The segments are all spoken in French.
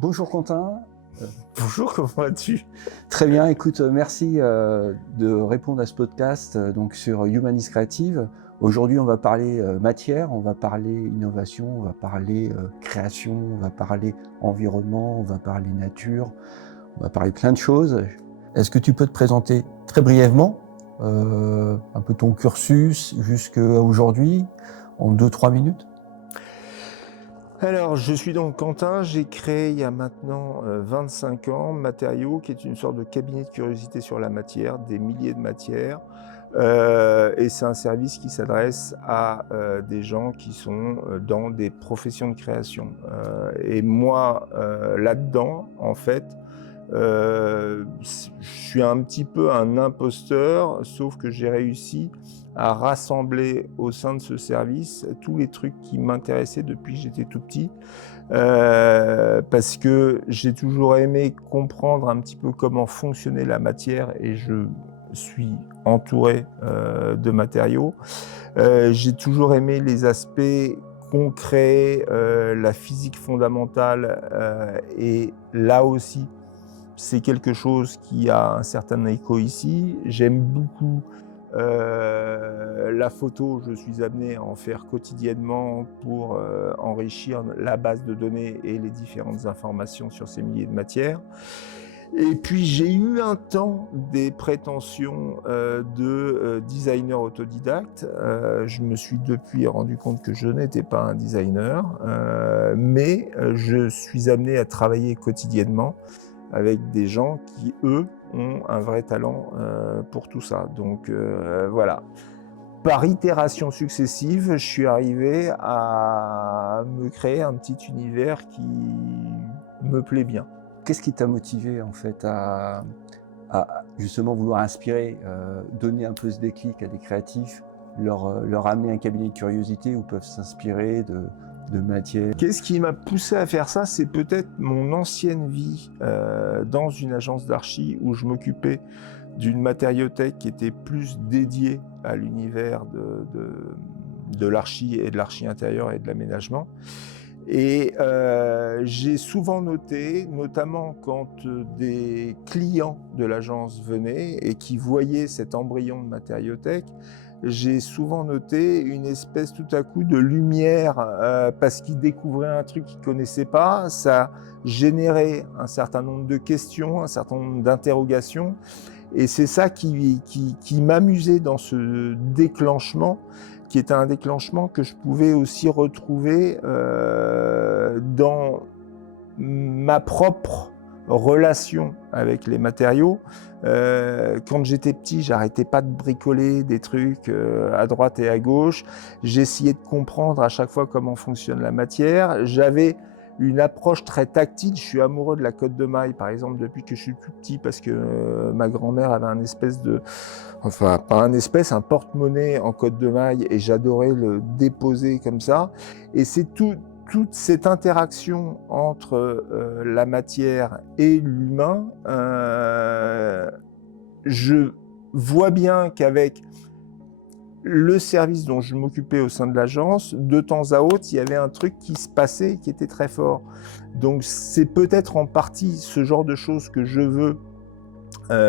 Bonjour Quentin. Bonjour, comment vas-tu? Très bien, écoute, merci de répondre à ce podcast donc sur Humanis Creative. Aujourd'hui, on va parler matière, on va parler innovation, on va parler création, on va parler environnement, on va parler nature, on va parler plein de choses. Est-ce que tu peux te présenter très brièvement un peu ton cursus jusqu'à aujourd'hui en 2-3 minutes? Alors, je suis donc Quentin, j'ai créé il y a maintenant 25 ans Matériaux, qui est une sorte de cabinet de curiosité sur la matière, des milliers de matières. Et c'est un service qui s'adresse à des gens qui sont dans des professions de création. Et moi, là-dedans, en fait, je suis un petit peu un imposteur, sauf que j'ai réussi à rassembler au sein de ce service tous les trucs qui m'intéressaient depuis que j'étais tout petit, parce que j'ai toujours aimé comprendre un petit peu comment fonctionnait la matière et je suis entouré de matériaux. J'ai toujours aimé les aspects concrets, la physique fondamentale, et là aussi, c'est quelque chose qui a un certain écho ici. J'aime beaucoup la photo, je suis amené à en faire quotidiennement pour enrichir la base de données et les différentes informations sur ces milliers de matières. Et puis j'ai eu un temps des prétentions de designer autodidacte. Je me suis depuis rendu compte que je n'étais pas un designer, mais je suis amené à travailler quotidiennement avec des gens qui, eux, ont un vrai talent pour tout ça. Donc voilà. Par itération successive, je suis arrivé à me créer un petit univers qui me plaît bien. Qu'est-ce qui t'a motivé en fait à justement vouloir inspirer, donner un peu ce déclic à des créatifs, leur amener un cabinet de curiosité où peuvent s'inspirer de matières? Qu'est-ce qui m'a poussé à faire ça? C'est peut-être mon ancienne vie dans une agence d'archi où je m'occupais d'une matériothèque qui était plus dédiée à l'univers de l'archi et de l'archi intérieur et de l'aménagement. Et j'ai souvent noté, notamment quand des clients de l'agence venaient et qui voyaient cet embryon de matériothèque, j'ai souvent noté une espèce tout à coup de lumière parce qu'ils découvraient un truc qu'ils ne connaissaient pas. Ça générait un certain nombre de questions, un certain nombre d'interrogations. Et c'est ça qui m'amusait dans ce déclenchement, qui était un déclenchement que je pouvais aussi retrouver dans ma propre relation avec les matériaux. Quand j'étais petit, j'arrêtais pas de bricoler des trucs à droite et à gauche. J'essayais de comprendre à chaque fois comment fonctionne la matière. J'avais une approche très tactile. Je suis amoureux de la cotte de maille, par exemple, depuis que je suis tout petit, parce que ma grand-mère avait un espèce de... Enfin, pas un espèce, un porte-monnaie en cotte de maille, et j'adorais le déposer comme ça. Et c'est toute cette interaction entre la matière et l'humain, je vois bien qu'avec le service dont je m'occupais au sein de l'agence, de temps à autre, il y avait un truc qui se passait qui était très fort. Donc c'est peut-être en partie ce genre de choses que je veux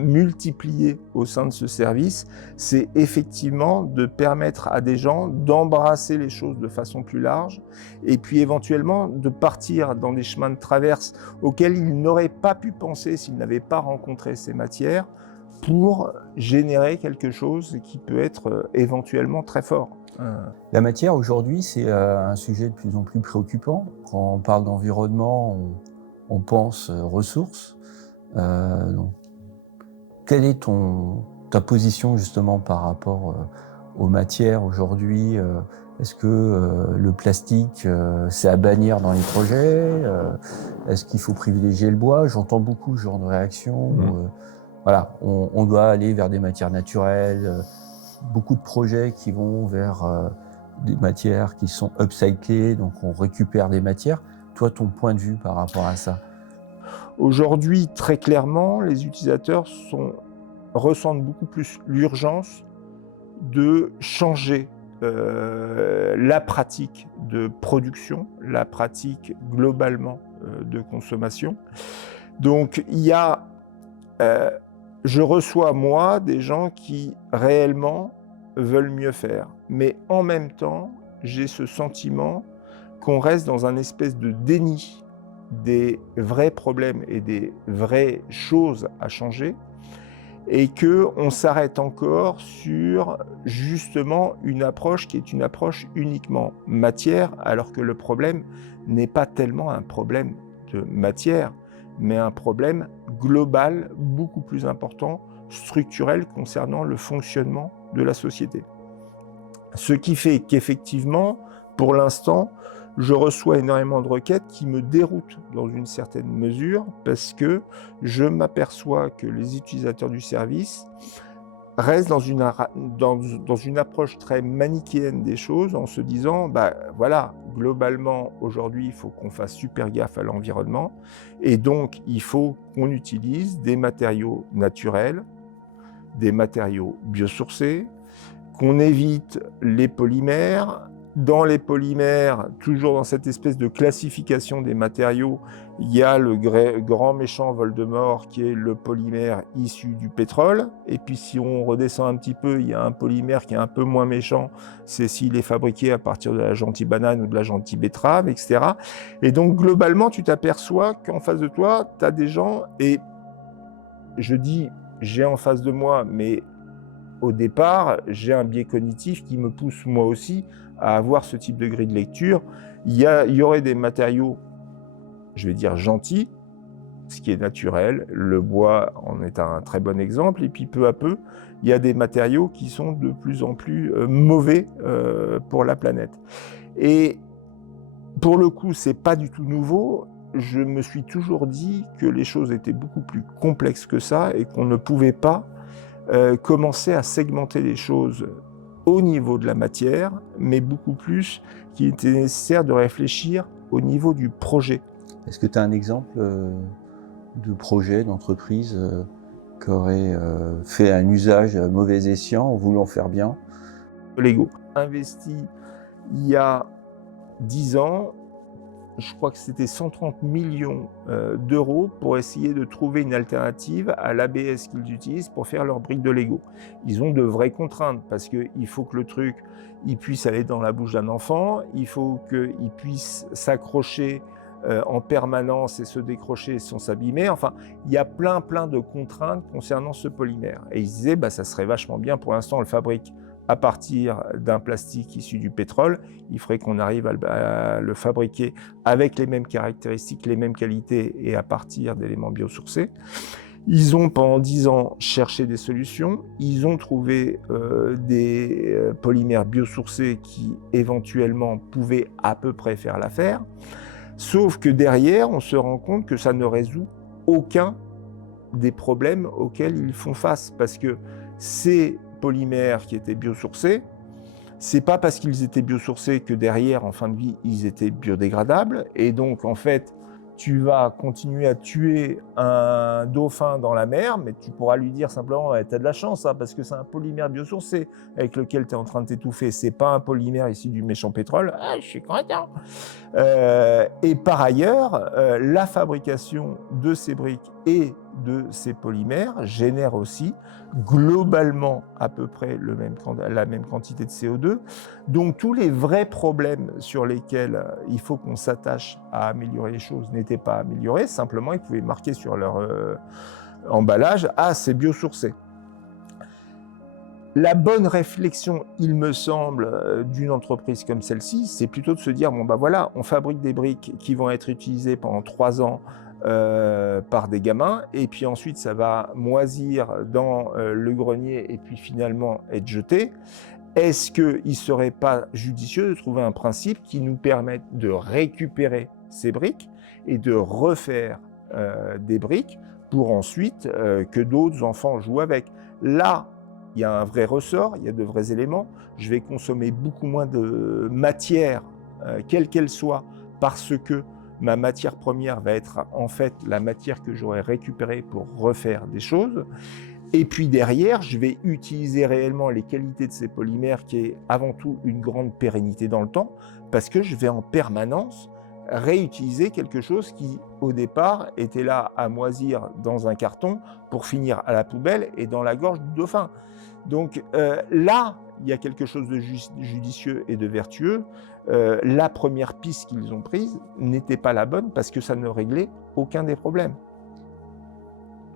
multiplier au sein de ce service, c'est effectivement de permettre à des gens d'embrasser les choses de façon plus large et puis éventuellement de partir dans des chemins de traverse auxquels ils n'auraient pas pu penser s'ils n'avaient pas rencontré ces matières pour générer quelque chose qui peut être éventuellement très fort. La matière aujourd'hui, c'est un sujet de plus en plus préoccupant. Quand on parle d'environnement, on pense ressources. Donc, quelle est ta position justement par rapport aux matières aujourd'hui? Est-ce que le plastique, c'est à bannir dans les projets? Est-ce qu'il faut privilégier le bois? J'entends beaucoup ce genre de réaction. Voilà, on doit aller vers des matières naturelles. Beaucoup de projets qui vont vers des matières qui sont upcyclées, donc on récupère des matières. Toi, ton point de vue par rapport à ça? Aujourd'hui, très clairement, les utilisateurs ressentent beaucoup plus l'urgence de changer la pratique de production, la pratique globalement de consommation. Donc il y a, je reçois moi des gens qui réellement veulent mieux faire, mais en même temps j'ai ce sentiment qu'on reste dans un espèce de déni des vrais problèmes et des vraies choses à changer, et qu'on s'arrête encore sur justement une approche qui est une approche uniquement matière, alors que le problème n'est pas tellement un problème de matière, mais un problème global, beaucoup plus important, structurel, concernant le fonctionnement de la société. Ce qui fait qu'effectivement, pour l'instant, je reçois énormément de requêtes qui me déroutent dans une certaine mesure, parce que je m'aperçois que les utilisateurs du service restent dans une approche très manichéenne des choses, en se disant, bah voilà, globalement, aujourd'hui, il faut qu'on fasse super gaffe à l'environnement, et donc il faut qu'on utilise des matériaux naturels, des matériaux biosourcés, qu'on évite les polymères. Dans les polymères, toujours dans cette espèce de classification des matériaux, il y a le grand méchant Voldemort qui est le polymère issu du pétrole. Et puis si on redescend un petit peu, il y a un polymère qui est un peu moins méchant, c'est s'il est fabriqué à partir de la gentille banane ou de la gentille betterave, etc. Et donc globalement, tu t'aperçois qu'en face de toi, tu as des gens, et je dis j'ai en face de moi, mais au départ, j'ai un biais cognitif qui me pousse moi aussi à avoir ce type de grille de lecture. Il y aurait des matériaux, je vais dire gentils, ce qui est naturel. Le bois en est un très bon exemple. Et puis peu à peu, il y a des matériaux qui sont de plus en plus mauvais pour la planète. Et pour le coup, c'est pas du tout nouveau. Je me suis toujours dit que les choses étaient beaucoup plus complexes que ça et qu'on ne pouvait pas commencer à segmenter les choses au niveau de la matière, mais beaucoup plus qu'il était nécessaire de réfléchir au niveau du projet. Est-ce que tu as un exemple de projet, d'entreprise qui aurait fait un usage à mauvais escient en voulant faire bien? Lego investi il y a 10 ans, je crois que c'était 130 millions d'euros pour essayer de trouver une alternative à l'ABS qu'ils utilisent pour faire leurs briques de Lego. Ils ont de vraies contraintes parce qu'il faut que le truc il puisse aller dans la bouche d'un enfant, il faut qu'il puisse s'accrocher en permanence et se décrocher sans s'abîmer. Enfin, il y a plein de contraintes concernant ce polymère. Et ils se disaient, bah, ça serait vachement bien, pour l'instant on le fabrique à partir d'un plastique issu du pétrole, il faudrait qu'on arrive à le fabriquer avec les mêmes caractéristiques, les mêmes qualités et à partir d'éléments biosourcés. Ils ont pendant 10 ans cherché des solutions, ils ont trouvé des polymères biosourcés qui éventuellement pouvaient à peu près faire l'affaire, sauf que derrière on se rend compte que ça ne résout aucun des problèmes auxquels ils font face, parce que ces polymères qui étaient biosourcés, c'est pas parce qu'ils étaient biosourcés que derrière, en fin de vie, ils étaient biodégradables. Et donc, en fait, tu vas continuer à tuer un dauphin dans la mer, mais tu pourras lui dire simplement, t'as de la chance, hein, parce que c'est un polymère biosourcé avec lequel tu es en train de t'étouffer. C'est pas un polymère issu du méchant pétrole. Ah, je suis content. Et par ailleurs, la fabrication de ces briques et de ces polymères génère aussi globalement à peu près la même quantité de CO2. Donc tous les vrais problèmes sur lesquels il faut qu'on s'attache à améliorer les choses n'étaient pas améliorés, simplement ils pouvaient marquer sur leur emballage « Ah, c'est biosourcé ». La bonne réflexion, il me semble, d'une entreprise comme celle-ci, c'est plutôt de se dire, bon bah voilà, on fabrique des briques qui vont être utilisées pendant 3 ans par des gamins, et puis ensuite ça va moisir dans le grenier et puis finalement être jeté. Est-ce qu'il ne serait pas judicieux de trouver un principe qui nous permette de récupérer ces briques et de refaire des briques pour ensuite que d'autres enfants jouent avec? Là, il y a un vrai ressort, il y a de vrais éléments. Je vais consommer beaucoup moins de matière, quelle qu'elle soit, parce que ma matière première va être en fait la matière que j'aurai récupérée pour refaire des choses. Et puis derrière, je vais utiliser réellement les qualités de ces polymères qui est avant tout une grande pérennité dans le temps, parce que je vais en permanence réutiliser quelque chose qui, au départ, était là à moisir dans un carton pour finir à la poubelle et dans la gorge du dauphin. Donc là, il y a quelque chose de judicieux et de vertueux. La première piste qu'ils ont prise n'était pas la bonne parce que ça ne réglait aucun des problèmes.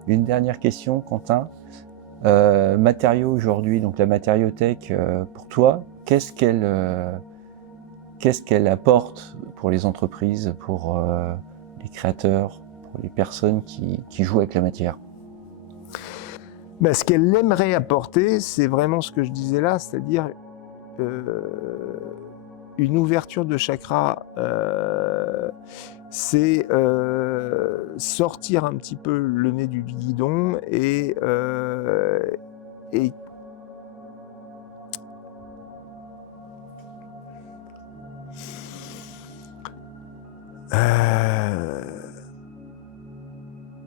Une dernière question, Quentin. Matériaux aujourd'hui, donc la matériothèque, pour toi, qu'est-ce qu'elle apporte pour les entreprises, pour les créateurs, pour les personnes qui jouent avec la matière? Ben, ce qu'elle aimerait apporter, c'est vraiment ce que je disais là, c'est-à-dire une ouverture de chakra, c'est sortir un petit peu le nez du guidon et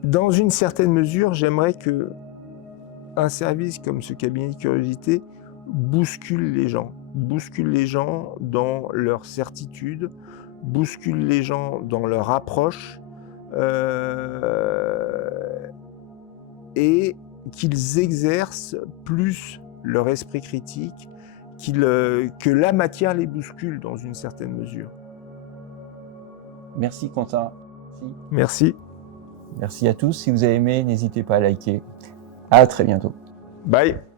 dans une certaine mesure, j'aimerais que un service comme ce cabinet de curiosité bouscule les gens dans leur certitude, bouscule les gens dans leur approche, et qu'ils exercent plus leur esprit critique, que la matière les bouscule dans une certaine mesure. Merci Quentin. Merci. Merci à tous. Si vous avez aimé, n'hésitez pas à liker. À très bientôt. Bye.